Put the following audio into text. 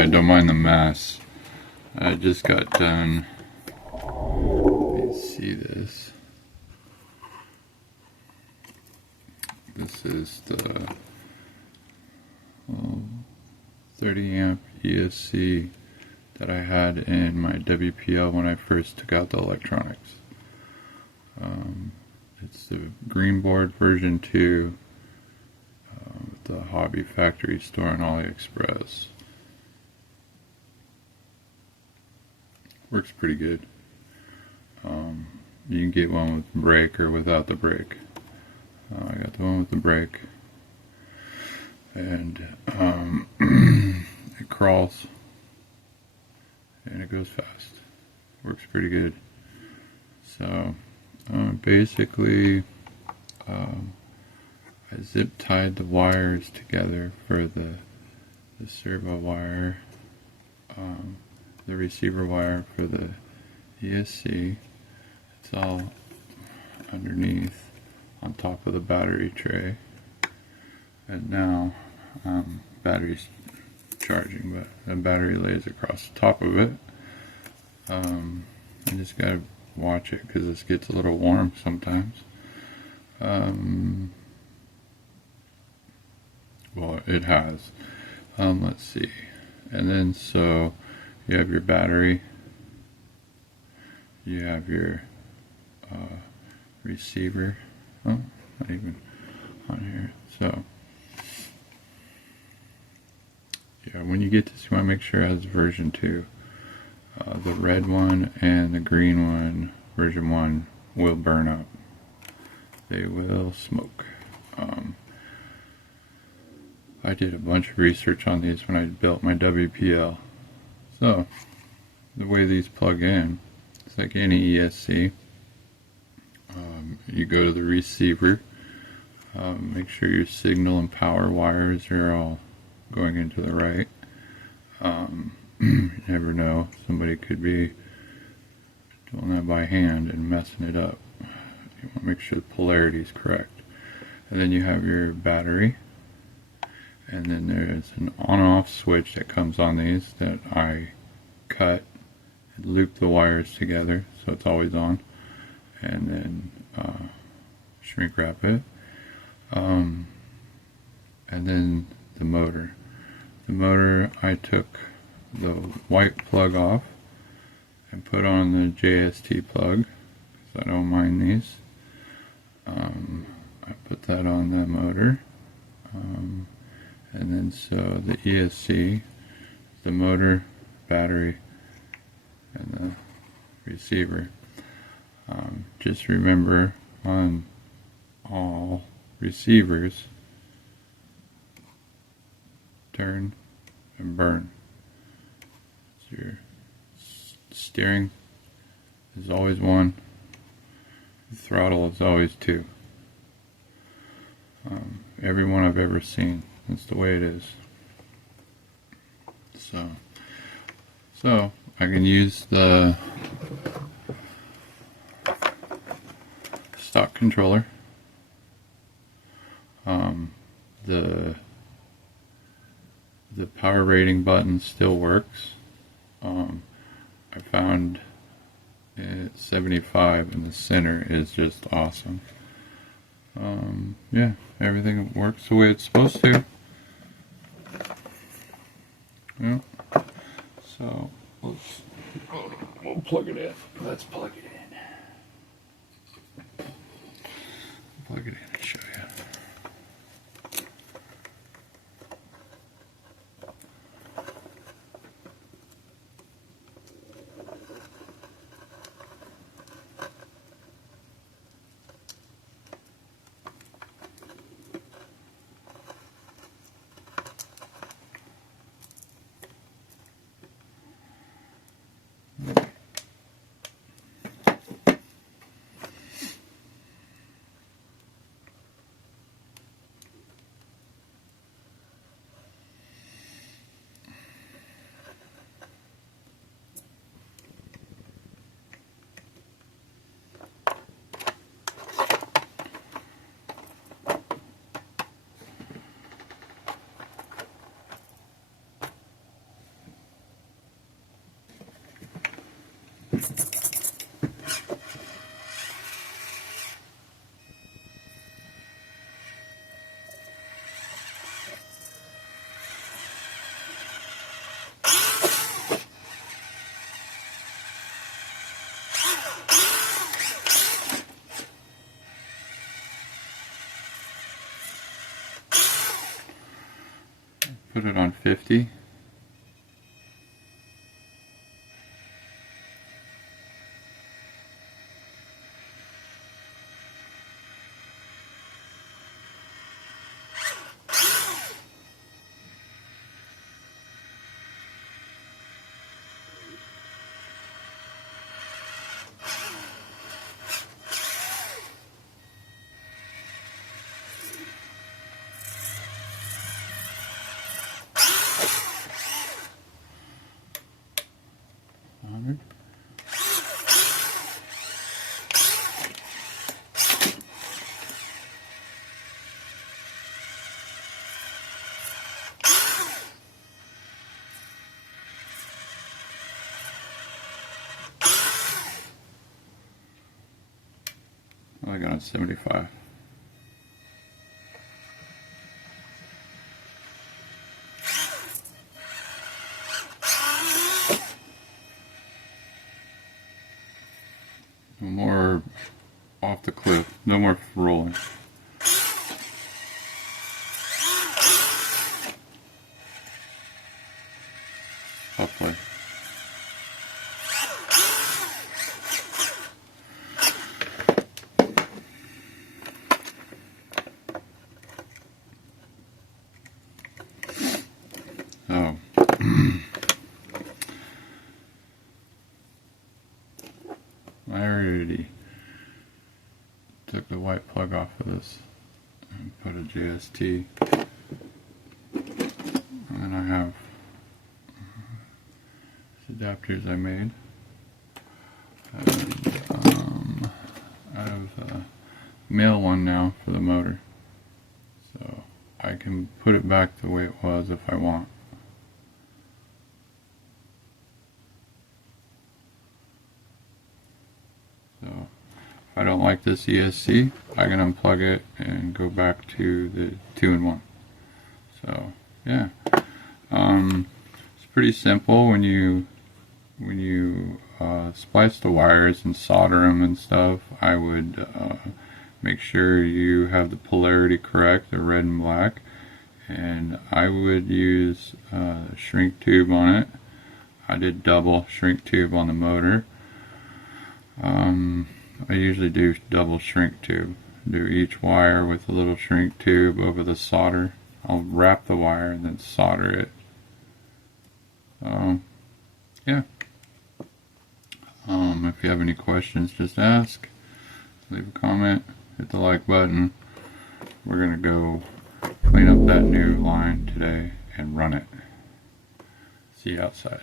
Alright, don't mind the mess. I just got done. Let me see this. This is the 30 amp ESC that I had in my WPL when I first took out the electronics. It's the Greenboard version 2 with the Hobby Factory store on AliExpress. Works pretty good. You can get one with brake or without the brake. I got the one with the brake, and it crawls and it goes fast. Works pretty good. So basically, I zip tied the wires together for the servo wire, the receiver wire for the ESC. It's all underneath on top of the battery tray, and now battery's charging, but the battery lays across the top of it. I just gotta watch it because this gets a little warm sometimes. Well, it has. Let's see. And then so you have your battery, you have your receiver. Oh, not even on here. So yeah, when you get this, you want to make sure it has version 2. The red one and the green one, version 1, will burn up. They will smoke. I did a bunch of research on these when I built my WPL. So, the way these plug in, it's like any ESC. You go to the receiver, make sure your signal and power wires are all going into the right. You never know, somebody could be doing that by hand and messing it up. You want to make sure the polarity is correct. And then you have your battery, and then there's an on-off switch that comes on these that I cut and loop the wires together so it's always on, and then shrink wrap it. And then the motor. The motor, I took the white plug off and put on the JST plug because I don't mind these. I put that on the motor, and then so the ESC, the motor, battery, and the receiver. Just remember, on all receivers, turn and burn. So your steering is always 1, the throttle is always 2. Every one I've ever seen, that's the way it is. So I can use the stock controller. The power rating button still works. I found it 75 in the center is just awesome. Yeah, everything works the way it's supposed to. Yeah. So we'll plug it in. Let's plug it in. Plug it in and show you. Put it on 50. I got on 75. No more off the cliff. No more rolling. Hopefully. So, I already took the white plug off of this and put a JST, and then I have these adapters I made out of a male one now for the motor, so I can put it back the way it was if I want. So if I don't like this ESC, I can unplug it and go back to the 2-in-1. So yeah, it's pretty simple when you splice the wires and solder them and stuff. I would make sure you have the polarity correct, the red and black, and I would use a shrink tube on it. I did double shrink tube on the motor. I usually do double shrink tube. Do each wire with a little shrink tube over the solder. I'll wrap the wire and then solder it. Yeah. If you have any questions, just ask. Leave a comment. Hit the like button. We're gonna go clean up that new line today and run it. See you outside.